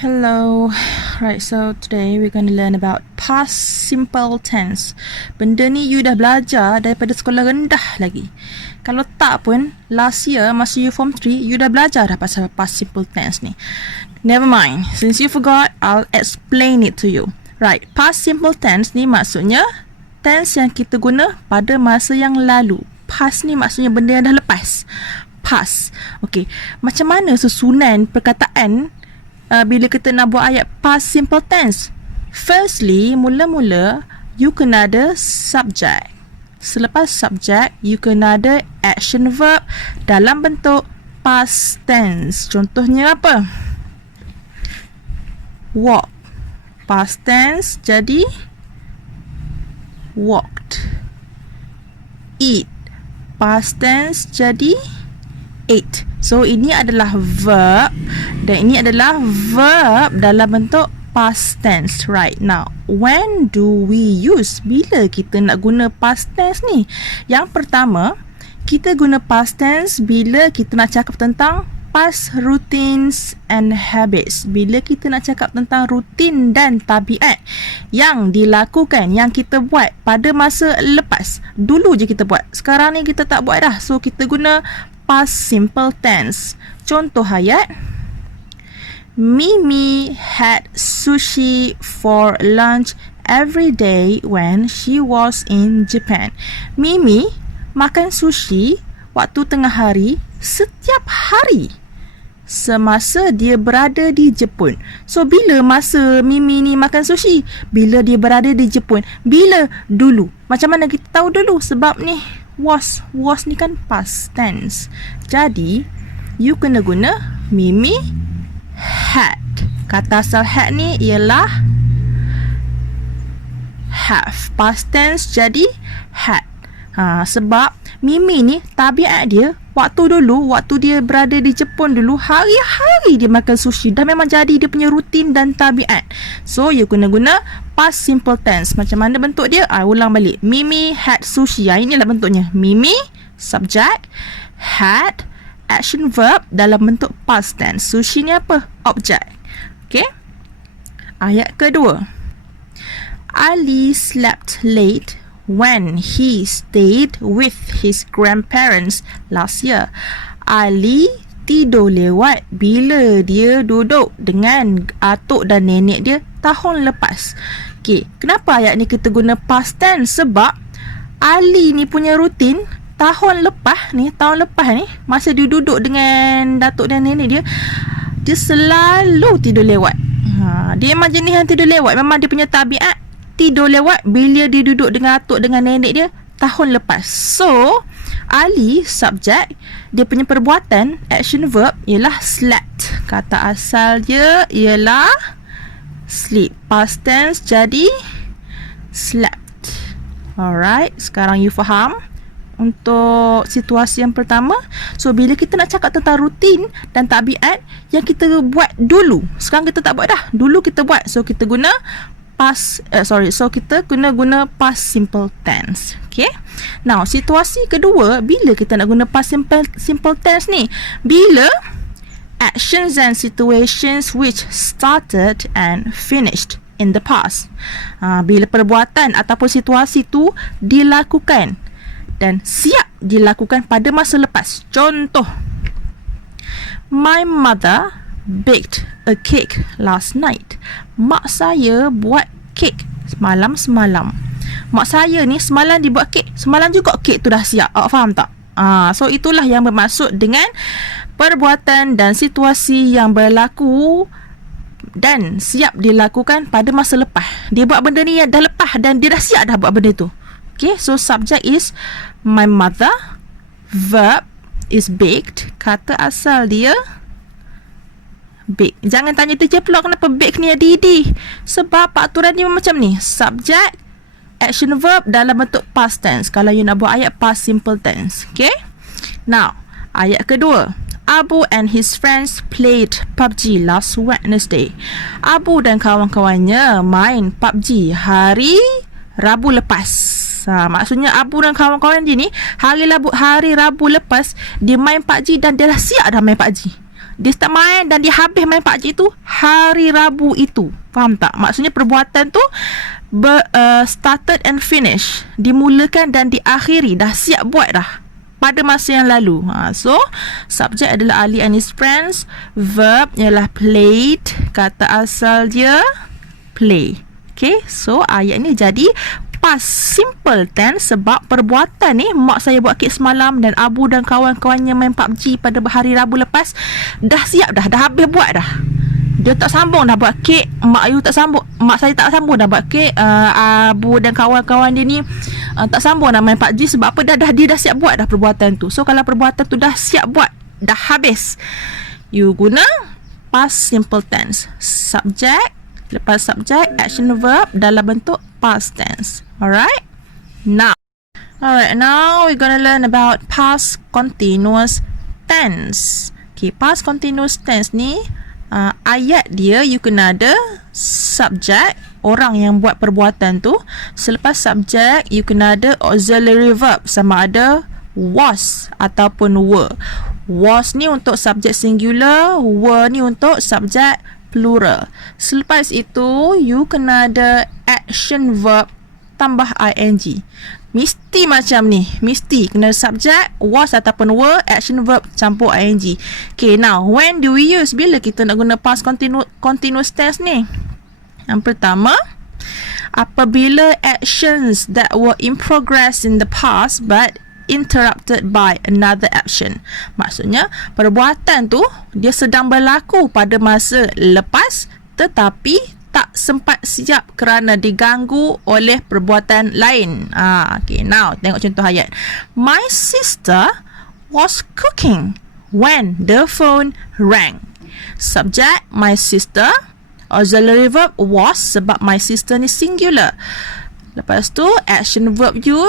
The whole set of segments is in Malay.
Hello. Right, so today we're going to learn about past simple tense. Benda ni you dah belajar daripada sekolah rendah lagi. Kalau tak pun, last year masa you form 3, you dah belajar dah pasal past simple tense ni. Never mind. Since you forgot, I'll explain it to you. Right, past simple tense ni maksudnya tense yang kita guna pada masa yang lalu. Past ni maksudnya benda yang dah lepas. Past. Okay, macam mana susunan perkataan bila kita nak buat ayat past simple tense? Firstly, mula-mula you kena ada subject. Selepas subject, you kena ada action verb dalam bentuk past tense. Contohnya apa? Walk. Past tense jadi walked. Eat. Past tense jadi ate. So, ini adalah verb dan ini adalah verb dalam bentuk past tense. Right, now, when do we use? Bila kita nak guna past tense ni? Yang pertama, kita guna past tense bila kita nak cakap tentang past routines and habits. Bila kita nak cakap tentang rutin dan tabiat yang dilakukan, yang kita buat pada masa lepas. Dulu je kita buat, sekarang ni kita tak buat dah. So, kita guna past simple tense. Contoh ayat, Mimi had sushi for lunch every day when she was in Japan. Mimi makan sushi waktu tengah hari setiap hari semasa dia berada di Jepun. So, bila masa Mimi ni makan sushi? Bila dia berada di Jepun. Bila? Dulu. Macam mana kita tahu dulu? Sebab ni was ni kan past tense. Jadi, you kena guna Mimi had. Kata asal had ni ialah have. Past tense jadi had. Sebab Mimi ni tabiat dia waktu dia berada di Jepun dulu, hari-hari dia makan sushi. Dah memang jadi dia punya rutin dan tabiat. So, you kena guna past simple tense. Macam mana bentuk dia? Ulang balik. Mimi had sushi. Inilah bentuknya. Mimi, subject, had, action verb dalam bentuk past tense. Sushi ni apa? Object. Okay. Ayat kedua. Ali slept late when he stayed with his grandparents last year. Ali tidur lewat bila dia duduk dengan atuk dan nenek dia tahun lepas. Okay, kenapa ayat ni kita guna past tense? Sebab Ali ni punya rutin tahun lepas ni, masa dia duduk dengan datuk dan nenek dia, dia selalu tidur lewat. Dia memang jenis yang tidur lewat. Memang dia punya tabiat tidur lewat bila dia duduk dengan atuk dengan nenek dia tahun lepas. So, Ali, subject, dia punya perbuatan, action verb ialah slept. Kata asal dia ialah sleep. Past tense jadi slept. Alright, sekarang you faham untuk situasi yang pertama. So, bila kita nak cakap tentang rutin dan tabiat yang kita buat dulu, sekarang kita tak buat dah, dulu kita buat. So, kita guna kita guna past simple tense. Okay. Now, situasi kedua, bila kita nak guna past simple tense ni? Bila actions and situations which started and finished in the past. Bila perbuatan ataupun situasi tu dilakukan dan siap dilakukan pada masa lepas. Contoh, my mother baked a cake last night. Mak saya buat kek semalam. Mak saya ni semalam dia buat kek. Semalam juga kek tu dah siap. Awak faham tak? So, itulah yang bermaksud dengan perbuatan dan situasi yang berlaku dan siap dilakukan pada masa lepas. Dia buat benda ni dah lepas dan dia dah siap dah buat benda tu. Okay, so subject is my mother. Verb is baked. Kata asal dia bake. Jangan tanya teacher pula kenapa bake ni ada sebab peraturan dia macam ni. Subject, action verb dalam bentuk past tense kalau you nak buat ayat past simple tense. Okay. Now, ayat kedua. Abu and his friends played PUBG last Wednesday. Abu dan kawan-kawannya main PUBG hari Rabu lepas. Maksudnya Abu dan kawan-kawan dia ni hari Rabu lepas dia main PUBG dan dia dah siap dah main PUBG. Dia start main dan dia habis main PUBG tu hari Rabu itu. Faham tak? Maksudnya perbuatan tu started and finish, dimulakan dan diakhiri, dah siap buat dah pada masa yang lalu. So subjek adalah Ali and his friends, verb ialah played, kata asal dia play. Okay, so ayat ni jadi past simple tense sebab perbuatan ni mak saya buat kek semalam dan Abu dan kawan-kawannya main PUBG pada hari Rabu lepas. Dah siap dah habis buat dah. Dia tak sambung dah buat kek. Mak saya tak sambung dah buat kek. Abu dan kawan-kawan dia ni tak sambung dah main PUBG. Sebab apa? Dia dah siap buat dah perbuatan tu. So kalau perbuatan tu dah siap buat, dah habis, you guna past simple tense. Subjek, lepas subjek, action verb dalam bentuk past tense. Alright, now we're gonna learn about past continuous tense. Okay, past continuous tense ni ayat dia you kena ada subjek, orang yang buat perbuatan tu. Selepas subjek you kena ada auxiliary verb, sama ada was ataupun were. Was ni untuk subjek singular, were ni untuk subjek plural. Selepas itu you kena ada action verb tambah ing. Mesti macam ni, mesti kena subjek, was ataupun were, action verb campur ing. Okay, now when do we use? Bila kita nak guna past continuous tense ni? Yang pertama, apabila actions that were in progress in the past but interrupted by another action. Maksudnya perbuatan tu dia sedang berlaku pada masa lepas tetapi tak sempat siap kerana diganggu oleh perbuatan lain. Okay, now tengok contoh ayat. My sister was cooking when the phone rang. Subjek my sister, auxiliary verb was sebab my sister ni singular. Lepas tu action verb you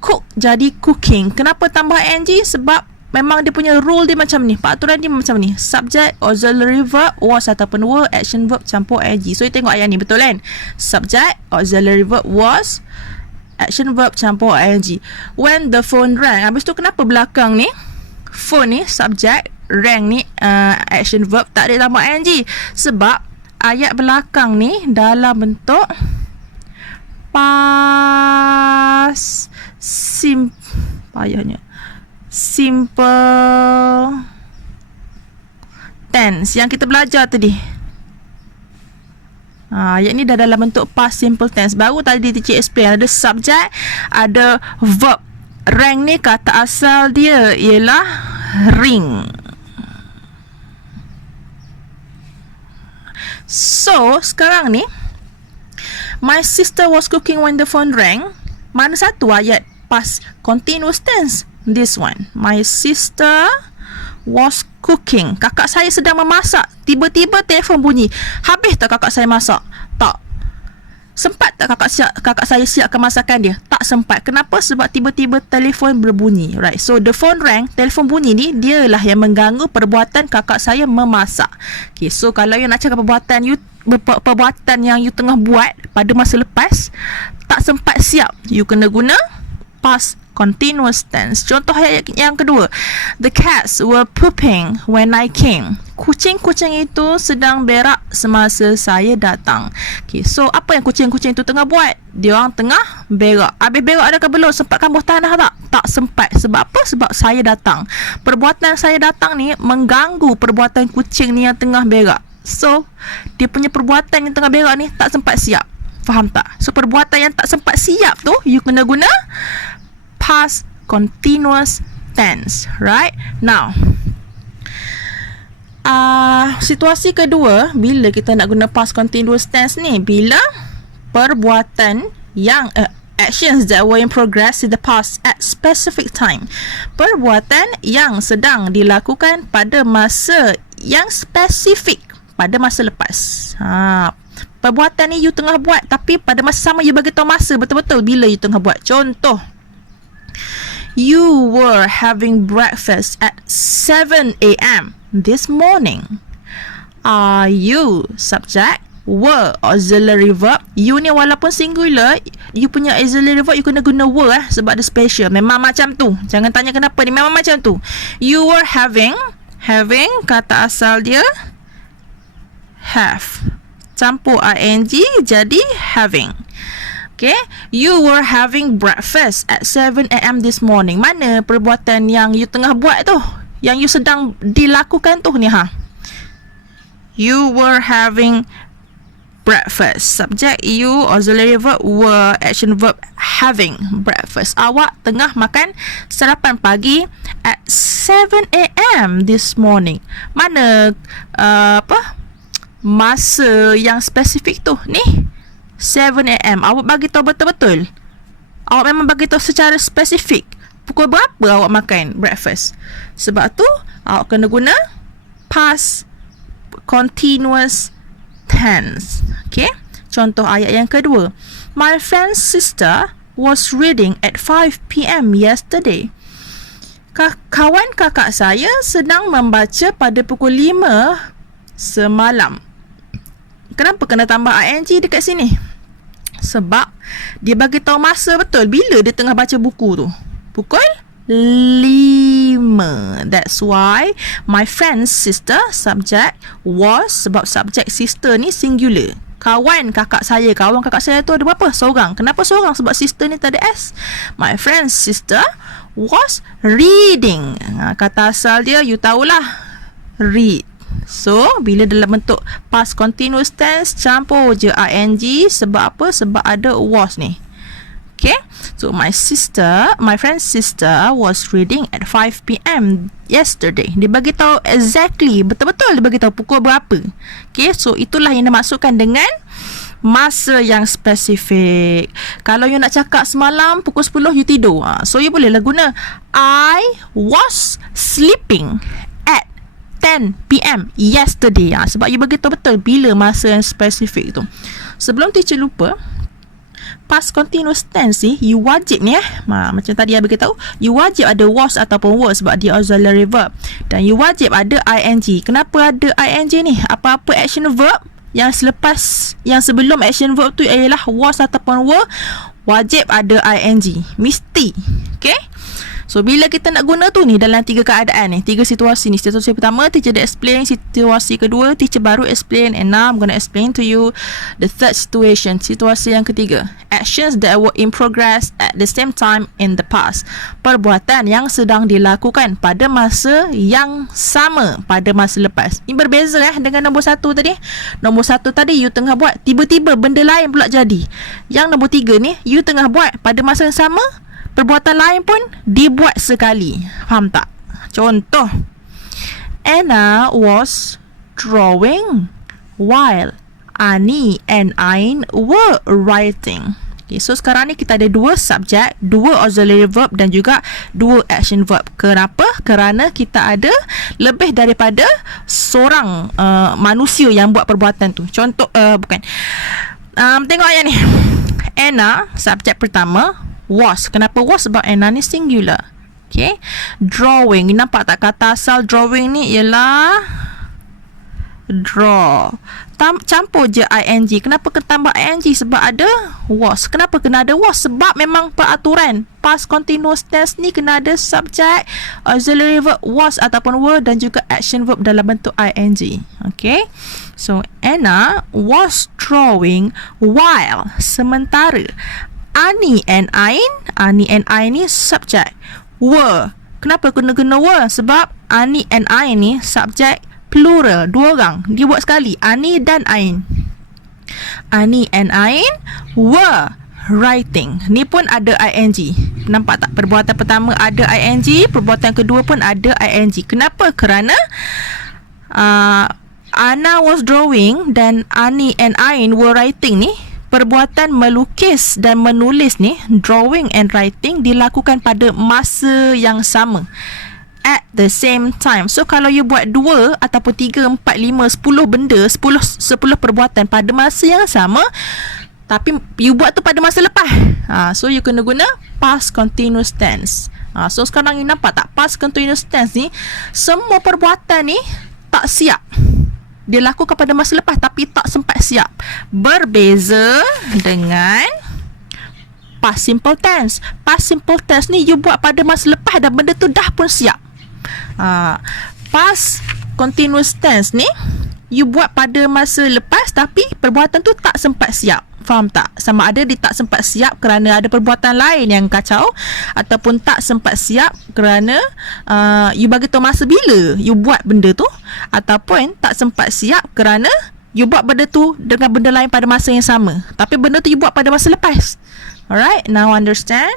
cook jadi cooking. Kenapa tambah ing? Sebab memang dia punya rule dia macam ni, peraturan dia macam ni. Subjek, auxiliary verb, was ataupun were, action verb campur ing. So you tengok ayat ni, betul kan? Subjek, auxiliary verb was, action verb campur ing. When the phone rang. Habis tu kenapa belakang ni phone ni subjek, rang ni action verb, tak ada tambah ing? Sebab ayat belakang ni dalam bentuk past simple tense yang kita belajar tadi. Ayat ni dah dalam bentuk past simple tense. Baru tadi teacher explain ada subjek, ada verb. Rang ni kata asal dia ialah ring. So sekarang ni my sister was cooking when the phone rang. Mana satu ayat past continuous tense? This one. My sister was cooking. Kakak saya sedang memasak. Tiba-tiba telefon bunyi. Habis tak kakak saya masak? Tak. Sempat tak kakak saya siapkan masakan dia? Tak sempat. Kenapa? Sebab tiba-tiba telefon berbunyi. Right. So the phone rang, telefon bunyi ni dialah yang mengganggu perbuatan kakak saya memasak. Okay, so kalau you nak cakap perbuatan yang you tengah buat pada masa lepas tak sempat siap, you kena guna past continuous tense. Contoh ayat yang kedua. The cats were pooping when I came. Kucing-kucing itu sedang berak semasa saya datang. Okay, so apa yang kucing-kucing itu tengah buat? Dia orang tengah berak. Habis berak adakah belum? Sempat kambuh tanah tak? Tak sempat. Sebab apa? Sebab saya datang. Perbuatan saya datang ni mengganggu perbuatan kucing ni yang tengah berak. So, dia punya perbuatan yang tengah berak ni tak sempat siap. Faham tak? So, perbuatan yang tak sempat siap tu, you kena guna past continuous tense. Right? Now, situasi kedua, bila kita nak guna past continuous tense ni, bila perbuatan yang actions that were in progress in the past at specific time. Perbuatan yang sedang dilakukan pada masa yang spesifik, pada masa lepas. Perbuatan ni you tengah buat, tapi pada masa sama you bagi tahu masa betul-betul bila you tengah buat. Contoh, you were having breakfast at 7 a.m. this morning. Are you subject, were auxiliary verb. You ni walaupun singular, you punya auxiliary verb you kena guna were sebab dia special. Memang macam tu. Jangan tanya kenapa ni, memang macam tu. You were having Having, kata asal dia have. Campur ing jadi having. Okay. You were having breakfast at 7 a.m. this morning. Mana perbuatan yang you tengah buat tu? Yang you sedang dilakukan tu ni ha? You were having breakfast. Subject you, auxiliary verb were, action verb having breakfast. Awak tengah makan sarapan pagi at 7 a.m. this morning. Mana masa yang spesifik tu ni? 7 a.m. Awak bagi tahu betul-betul. Awak memang bagi tahu secara spesifik. Pukul berapa awak makan breakfast? Sebab tu awak kena guna past continuous tense. Okay. Contoh ayat yang kedua. My friend's sister was reading at 5 p.m. yesterday. Kawan kakak saya sedang membaca pada pukul 5 semalam. Kenapa kena tambah ing dekat sini? Sebab dia bagi tahu masa betul bila dia tengah baca buku tu. Pukul 5. That's why my friend's sister, subject was, sebab subject sister ni singular. Kawan kakak saya tu ada berapa? Seorang. Kenapa seorang? Sebab sister ni tak ada S. My friend's sister was reading. Kata asal dia you tahulah, read. So, bila dalam bentuk past continuous tense, campur je ing. Sebab apa? Sebab ada was ni. Okay. So, my friend's sister was reading at 5 p.m. yesterday. Dia bagi tahu exactly, betul-betul dia bagi tahu pukul berapa. Okay. So, itulah yang dimaksudkan dengan masa yang spesifik. Kalau you nak cakap semalam pukul 10 you tidur. So, you bolehlah guna I was sleeping 10 p.m. yesterday. Sebab you beritahu betul bila masa yang spesifik tu. Sebelum teacher lupa, past continuous tense ni, you wajib ni macam tadi saya beritahu, you wajib ada was ataupun were sebab dia auxiliary verb. Dan you wajib ada ing. Kenapa ada ing ni? Apa-apa action verb yang selepas, yang sebelum action verb tu ialah was ataupun were, wajib ada ing. Mesti. Okay. So, bila kita nak guna tu ni dalam 3 keadaan ni, 3 situasi ni. Situasi pertama, teacher dah explain. Situasi kedua, teacher baru explain. And now, I'm gonna explain to you the third situation. Situasi yang ketiga. Actions that were in progress at the same time in the past. Perbuatan yang sedang dilakukan pada masa yang sama pada masa lepas. Ini berbeza dengan nombor 1 tadi. Nombor 1 tadi, you tengah buat. Tiba-tiba benda lain pula jadi. Yang nombor 3 ni, you tengah buat pada masa yang sama. Perbuatan lain pun dibuat sekali. Faham tak? Contoh. Anna was drawing while Ani and Ain were writing. Okay, so sekarang ni kita ada 2 subjek, 2 auxiliary verb dan juga 2 action verb. Kenapa? Kerana kita ada lebih daripada seorang manusia yang buat perbuatan tu. Contoh, tengok ayat ni. Anna, subjek pertama, was. Kenapa was? Sebab Anna ni singular. Okay. Drawing. Nampak tak kata asal drawing ni ialah draw. Campur je ing. Kenapa kena tambah ing? Sebab ada was. Kenapa kena ada was? Sebab memang peraturan past continuous tense ni kena ada subject, auxiliary verb was ataupun were dan juga action verb dalam bentuk ing. Okay. So, Anna was drawing while. Sementara Ani and Ain ni subjek. Were. Kenapa kena were? Sebab Ani and Ain ni subjek plural, 2 orang. Dia buat sekali. Ani dan Ain. Ani and Ain were writing. Ni pun ada ing. Nampak tak? Perbuatan pertama ada ing, perbuatan kedua pun ada ing. Kenapa? Kerana Anna was drawing dan Ani and Ain were writing ni, perbuatan melukis dan menulis ni, drawing and writing, dilakukan pada masa yang sama. At the same time. So, kalau you buat 2 ataupun 3, 4, 5, 10 benda, 10 perbuatan pada masa yang sama, tapi you buat tu pada masa lepas. So, you kena guna past continuous tense. So, sekarang you nampak tak? Past continuous tense ni, semua perbuatan ni tak siap. Dia lakukan pada masa lepas tapi tak sempat siap. Berbeza dengan past simple tense. Past simple tense ni you buat pada masa lepas dan benda tu dah pun siap. Past continuous tense ni you buat pada masa lepas tapi perbuatan tu tak sempat siap. Faham tak? Sama ada dia tak sempat siap kerana ada perbuatan lain yang kacau, ataupun tak sempat siap kerana you bagi tahu masa bila you buat benda tu, ataupun tak sempat siap kerana you buat benda tu dengan benda lain pada masa yang sama, tapi benda tu you buat pada masa lepas. Alright, now understand?